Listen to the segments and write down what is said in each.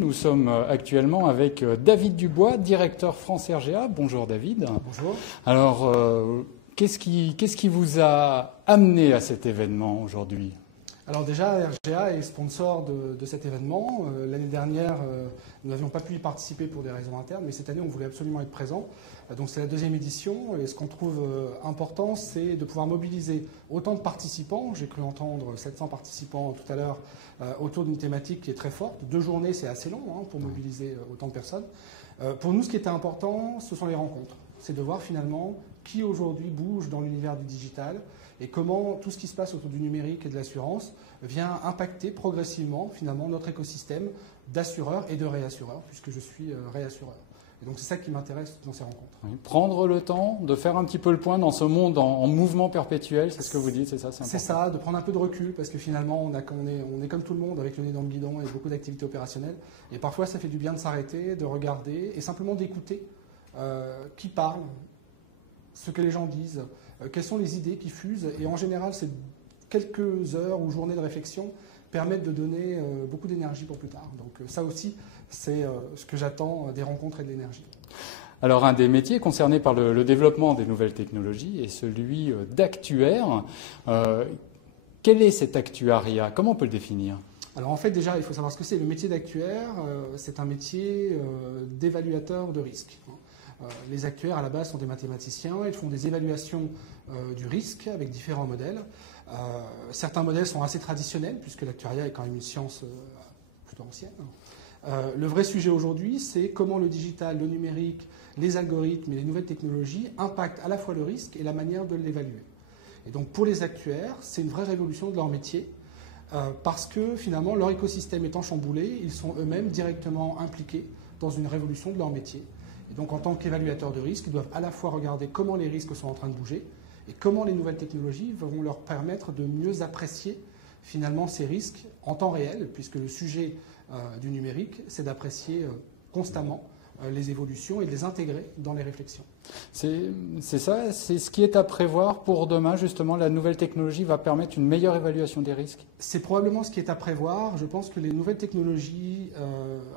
Nous sommes actuellement avec David Dubois, directeur France RGA. Bonjour David. Bonjour. Alors, qu'est-ce qui vous a amené à cet événement aujourd'hui ? Alors déjà, RGA est sponsor de cet événement. L'année dernière, nous n'avions pas pu y participer pour des raisons internes, mais cette année, on voulait absolument être présent. Donc c'est la deuxième édition, et ce qu'on trouve important, c'est de pouvoir mobiliser autant de participants. J'ai cru entendre 700 participants tout à l'heure autour d'une thématique qui est très forte. 2 journées, c'est assez long pour mobiliser autant de personnes. Pour nous, ce qui était important, ce sont les rencontres. C'est de voir finalement qui aujourd'hui bouge dans l'univers du digital et comment tout ce qui se passe autour du numérique et de l'assurance vient impacter progressivement finalement notre écosystème d'assureurs et de réassureurs, puisque je suis réassureur. Et donc c'est ça qui m'intéresse dans ces rencontres. Oui, prendre le temps de faire un petit peu le point dans ce monde en mouvement perpétuel, c'est ce que vous dites, c'est ça, c'est important. C'est ça, de prendre un peu de recul, parce que finalement on est comme tout le monde avec le nez dans le guidon et beaucoup d'activités opérationnelles. Et parfois ça fait du bien de s'arrêter, de regarder et simplement d'écouter qui parle, ce que les gens disent, quelles sont les idées qui fusent. Et en général, ces quelques heures ou journées de réflexion permettent de donner beaucoup d'énergie pour plus tard. Donc ça aussi, c'est ce que j'attends des rencontres et de l'énergie. Alors un des métiers concernés par le développement des nouvelles technologies est celui d'actuaire. Quel est cet actuariat ? Comment on peut le définir ? Alors en fait déjà, il faut savoir ce que c'est. Le métier d'actuaire, c'est un métier d'évaluateur de risque. Les actuaires à la base sont des mathématiciens, ils font des évaluations du risque avec différents modèles. Certains modèles sont assez traditionnels puisque l'actuariat est quand même une science plutôt ancienne. Le vrai sujet aujourd'hui, c'est comment le digital, le numérique, les algorithmes et les nouvelles technologies impactent à la fois le risque et la manière de l'évaluer. Et donc pour les actuaires, c'est une vraie révolution de leur métier parce que finalement leur écosystème étant chamboulé, ils sont eux-mêmes directement impliqués dans une révolution de leur métier. Et donc en tant qu'évaluateurs de risque, ils doivent à la fois regarder comment les risques sont en train de bouger et comment les nouvelles technologies vont leur permettre de mieux apprécier finalement ces risques en temps réel, puisque le sujet du numérique, c'est d'apprécier constamment les évolutions et de les intégrer dans les réflexions. C'est ça, c'est ce qui est à prévoir pour demain, justement, la nouvelle technologie va permettre une meilleure évaluation des risques ? C'est probablement ce qui est à prévoir. Je pense que les nouvelles technologies,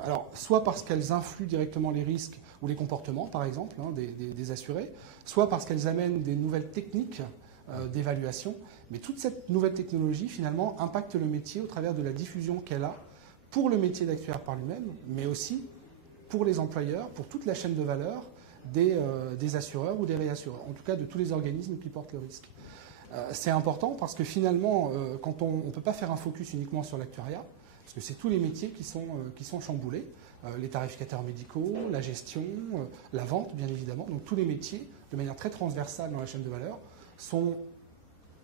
alors soit parce qu'elles influent directement les risques ou les comportements, par exemple, des assurés, soit parce qu'elles amènent des nouvelles techniques d'évaluation. Mais toute cette nouvelle technologie, finalement, impacte le métier au travers de la diffusion qu'elle a pour le métier d'actuaire par lui-même, mais aussi pour les employeurs, pour toute la chaîne de valeur des assureurs ou des réassureurs, en tout cas de tous les organismes qui portent le risque. C'est important parce que finalement, quand on ne peut pas faire un focus uniquement sur l'actuariat, parce que c'est tous les métiers qui sont chamboulés, les tarificateurs médicaux, la gestion, la vente, bien évidemment. Donc tous les métiers, de manière très transversale dans la chaîne de valeur, sont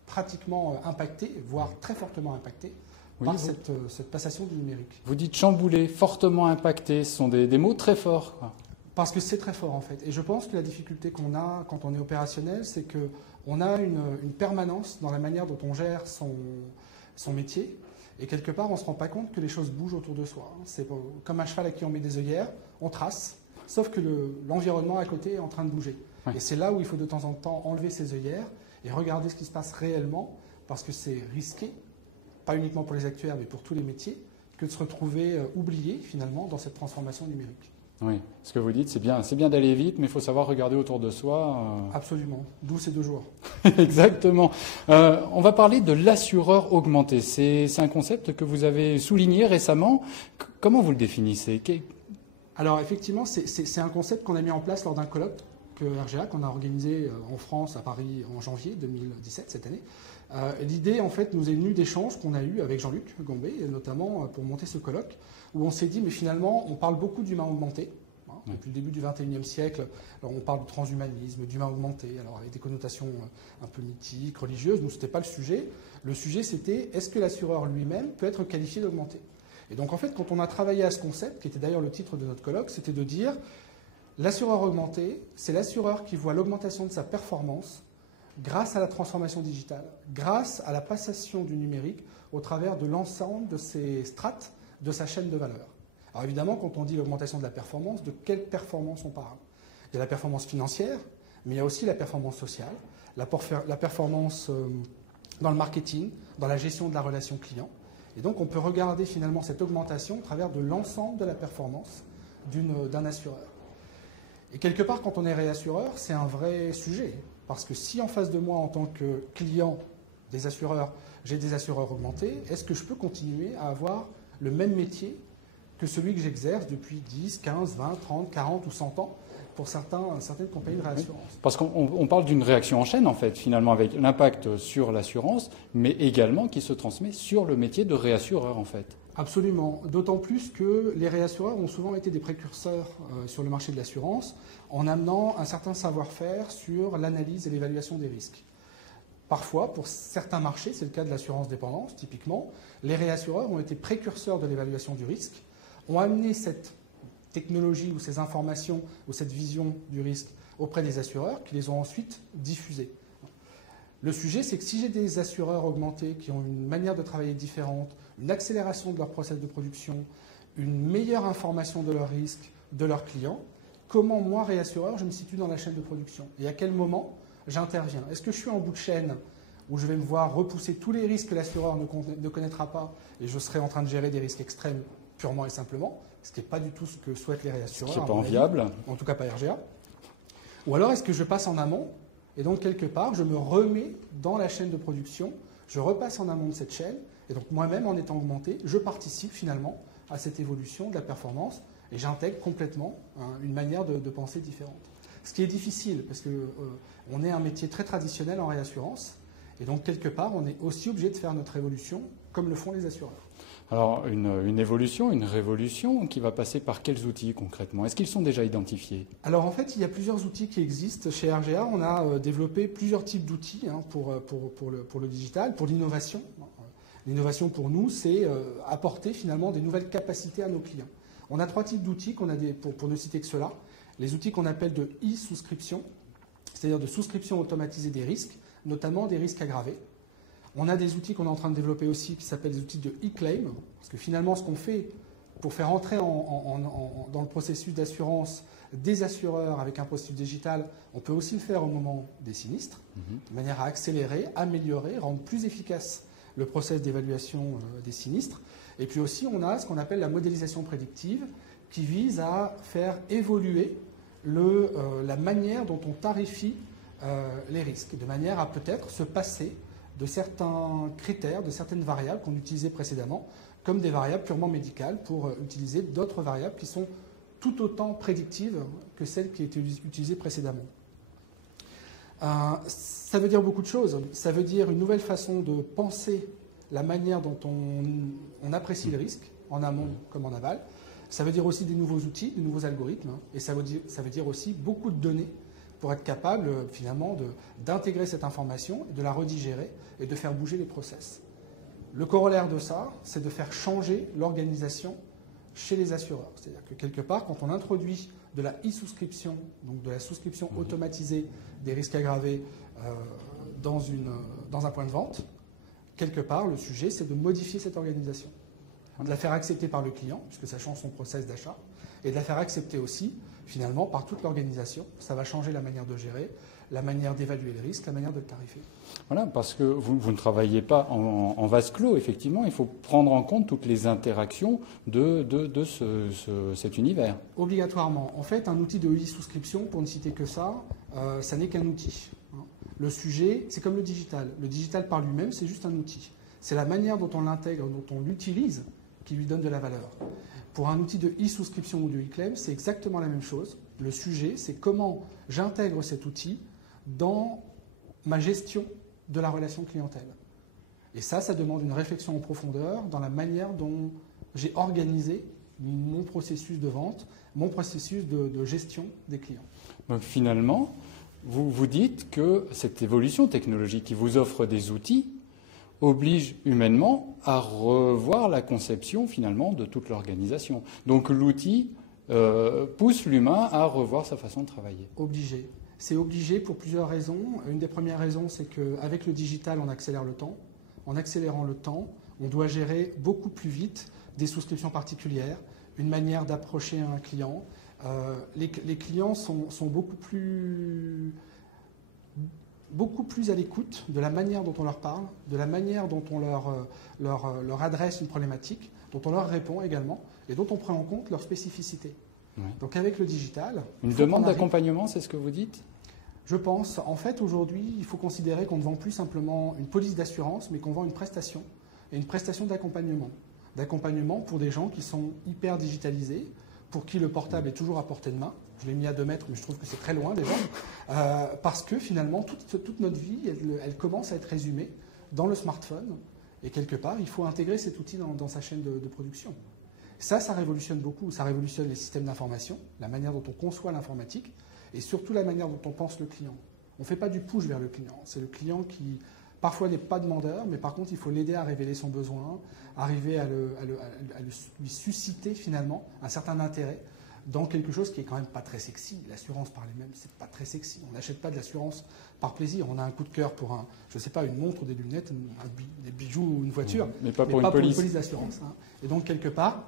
pratiquement impactés, voire très fortement impactés, par cette passation du numérique. Vous dites chamboulé, fortement impacté, ce sont des mots très forts, quoi. Parce que c'est très fort en fait. Et je pense que la difficulté qu'on a quand on est opérationnel, c'est qu'on a une permanence dans la manière dont on gère son métier. Et quelque part, on ne se rend pas compte que les choses bougent autour de soi. C'est comme un cheval à qui on met des œillères, on trace, sauf que l'environnement à côté est en train de bouger. Ouais. Et c'est là où il faut de temps en temps enlever ces œillères et regarder ce qui se passe réellement, parce que c'est risqué, pas uniquement pour les actuaires, mais pour tous les métiers, que de se retrouver oublié finalement dans cette transformation numérique. Oui, ce que vous dites, c'est bien d'aller vite, mais il faut savoir regarder autour de soi. Absolument, d'où ces 2 jours. Exactement. On va parler de l'assureur augmenté. C'est un concept que vous avez souligné récemment. Comment vous le définissez ? Alors effectivement, c'est un concept qu'on a mis en place lors d'un colloque RGA qu'on a organisé en France, à Paris, en janvier 2017, cette année. L'idée, en fait, nous est venue d'échanges qu'on a eus avec Jean-Luc Gambé, notamment pour monter ce colloque, où on s'est dit, mais finalement, on parle beaucoup d'humain augmenté. Depuis le début du XXIe siècle, alors on parle de transhumanisme, d'humain augmenté, alors avec des connotations un peu mythiques, religieuses. Nous, ce n'était pas le sujet. Le sujet, c'était, est-ce que l'assureur lui-même peut être qualifié d'augmenté ? Et donc, en fait, quand on a travaillé à ce concept, qui était d'ailleurs le titre de notre colloque, c'était de dire, l'assureur augmenté, c'est l'assureur qui voit l'augmentation de sa performance grâce à la transformation digitale, grâce à la passation du numérique au travers de l'ensemble de ces strates de sa chaîne de valeur. Alors évidemment, quand on dit l'augmentation de la performance, de quelle performance on parle ? Il y a la performance financière, mais il y a aussi la performance sociale, la performance dans le marketing, dans la gestion de la relation client. Et donc on peut regarder finalement cette augmentation au travers de l'ensemble de la performance d'un assureur. Et quelque part, quand on est réassureur, c'est un vrai sujet. Parce que si en face de moi, en tant que client des assureurs, j'ai des assureurs augmentés, est-ce que je peux continuer à avoir le même métier que celui que j'exerce depuis 10, 15, 20, 30, 40 ou 100 ans pour certaines compagnies de réassurance? Parce qu'on parle d'une réaction en chaîne, en fait, finalement, avec l'impact sur l'assurance, mais également qui se transmet sur le métier de réassureur, en fait. Absolument. D'autant plus que les réassureurs ont souvent été des précurseurs sur le marché de l'assurance en amenant un certain savoir-faire sur l'analyse et l'évaluation des risques. Parfois, pour certains marchés, c'est le cas de l'assurance dépendance, typiquement, les réassureurs ont été précurseurs de l'évaluation du risque, ont amené cette technologie ou ces informations ou cette vision du risque auprès des assureurs qui les ont ensuite diffusées. Le sujet, c'est que si j'ai des assureurs augmentés qui ont une manière de travailler différente, une accélération de leur process de production, une meilleure information de leurs risques, de leurs clients, comment moi, réassureur, je me situe dans la chaîne de production et à quel moment j'interviens? Est-ce que je suis en bout de chaîne où je vais me voir repousser tous les risques que l'assureur ne connaîtra pas et je serai en train de gérer des risques extrêmes purement et simplement, ce qui n'est pas du tout ce que souhaitent les réassureurs. Ce qui n'est pas enviable. En tout cas pas RGA. Ou alors est-ce que je passe en amont et donc quelque part je me remets dans la chaîne de production, je repasse en amont de cette chaîne et donc moi-même en étant augmenté, je participe finalement à cette évolution de la performance et j'intègre complètement une manière de penser différente. Ce qui est difficile parce qu'on est un métier très traditionnel en réassurance et donc quelque part on est aussi obligé de faire notre évolution comme le font les assureurs. Alors une évolution, une révolution qui va passer par quels outils concrètement? Est-ce qu'ils sont déjà identifiés? Alors en fait il y a plusieurs outils qui existent. Chez RGA on a développé plusieurs types d'outils pour le digital, pour l'innovation. L'innovation pour nous c'est apporter finalement des nouvelles capacités à nos clients. On a trois types d'outils qu'on a pour ne citer que cela. Les outils qu'on appelle de e-souscription, c'est-à-dire de souscription automatisée des risques, notamment des risques aggravés. On a des outils qu'on est en train de développer aussi qui s'appellent des outils de e-claim, parce que finalement ce qu'on fait pour faire entrer dans le processus d'assurance des assureurs avec un processus digital, on peut aussi le faire au moment des sinistres, de manière à accélérer, améliorer, rendre plus efficace le process d'évaluation des sinistres. Et puis aussi on a ce qu'on appelle la modélisation prédictive qui vise à faire évoluer la manière dont on tarifie les risques, de manière à peut-être se passer de certains critères, de certaines variables qu'on utilisait précédemment, comme des variables purement médicales, pour utiliser d'autres variables qui sont tout autant prédictives que celles qui étaient utilisées précédemment. Ça veut dire beaucoup de choses. Ça veut dire une nouvelle façon de penser la manière dont on apprécie le risque, en amont comme en aval. Ça veut dire aussi des nouveaux outils, des nouveaux algorithmes, et ça veut dire aussi beaucoup de données pour être capable finalement d'intégrer cette information, de la redigérer et de faire bouger les process. Le corollaire de ça, c'est de faire changer l'organisation chez les assureurs. C'est-à-dire que quelque part, quand on introduit de la e-souscription, donc de la souscription automatisée des risques aggravés dans un point de vente, quelque part, le sujet, c'est de modifier cette organisation, de la faire accepter par le client, puisque ça change son process d'achat, et de la faire accepter aussi, finalement, par toute l'organisation. Ça va changer la manière de gérer, la manière d'évaluer le risque, la manière de le tarifer. Voilà, parce que vous ne travaillez pas en vase clos, effectivement. Il faut prendre en compte toutes les interactions de cet univers. Obligatoirement. En fait, un outil de e-souscription, pour ne citer que ça, ça n'est qu'un outil. Le sujet, c'est comme le digital. Le digital par lui-même, c'est juste un outil. C'est la manière dont on l'intègre, dont on l'utilise, qui lui donne de la valeur. Pour un outil de e-souscription ou de e-claim, c'est exactement la même chose. Le sujet, c'est comment j'intègre cet outil dans ma gestion de la relation clientèle. Et ça demande une réflexion en profondeur dans la manière dont j'ai organisé mon processus de vente, mon processus de gestion des clients. Donc finalement, vous dites que cette évolution technologique qui vous offre des outils oblige humainement à revoir la conception finalement de toute l'organisation. Donc l'outil pousse l'humain à revoir sa façon de travailler. Obligé. C'est obligé pour plusieurs raisons. Une des premières raisons, c'est qu'avec le digital, on accélère le temps. En accélérant le temps, on doit gérer beaucoup plus vite des souscriptions particulières, une manière d'approcher un client. Les clients sont beaucoup plus beaucoup plus à l'écoute de la manière dont on leur parle, de la manière dont on leur adresse une problématique, dont on leur répond également, et dont on prend en compte leurs spécificités. Ouais. Donc avec le digital... Une demande d'accompagnement, c'est ce que vous dites ? Je pense. En fait, aujourd'hui, il faut considérer qu'on ne vend plus simplement une police d'assurance, mais qu'on vend une prestation, et une prestation d'accompagnement. D'accompagnement pour des gens qui sont hyper digitalisés, pour qui le portable est toujours à portée de main. Je l'ai mis à 2 mètres, mais je trouve que c'est très loin déjà. Parce que finalement, toute notre vie, elle commence à être résumée dans le smartphone. Et quelque part, il faut intégrer cet outil dans sa chaîne de production. Ça révolutionne beaucoup. Ça révolutionne les systèmes d'information, la manière dont on conçoit l'informatique, et surtout la manière dont on pense le client. On ne fait pas du push vers le client. C'est le client qui, parfois, n'est pas demandeur, mais par contre, il faut l'aider à révéler son besoin, arriver à lui susciter finalement un certain intérêt dans quelque chose qui est quand même pas très sexy. L'assurance par elle-même, c'est pas très sexy. On n'achète pas de l'assurance par plaisir. On a un coup de cœur pour je sais pas, une montre, des lunettes, des bijoux ou une voiture, mais pas pour une police d'assurance. Hein. Et donc, quelque part,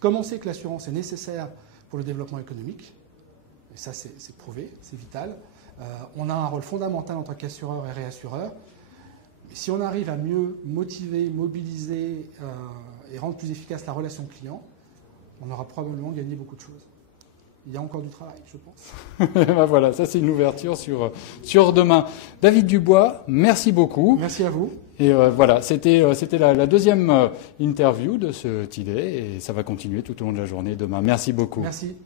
comme on sait que l'assurance est nécessaire pour le développement économique, et ça c'est prouvé, c'est vital, on a un rôle fondamental en tant qu'assureur et réassureur. Mais si on arrive à mieux motiver, mobiliser et rendre plus efficace la relation client, on aura probablement gagné beaucoup de choses. Il y a encore du travail, je pense. Ben voilà, ça c'est une ouverture sur demain. David Dubois, merci beaucoup. Merci à vous. Et voilà, c'était la deuxième interview de ce TIDE et ça va continuer tout au long de la journée demain. Merci beaucoup. Merci.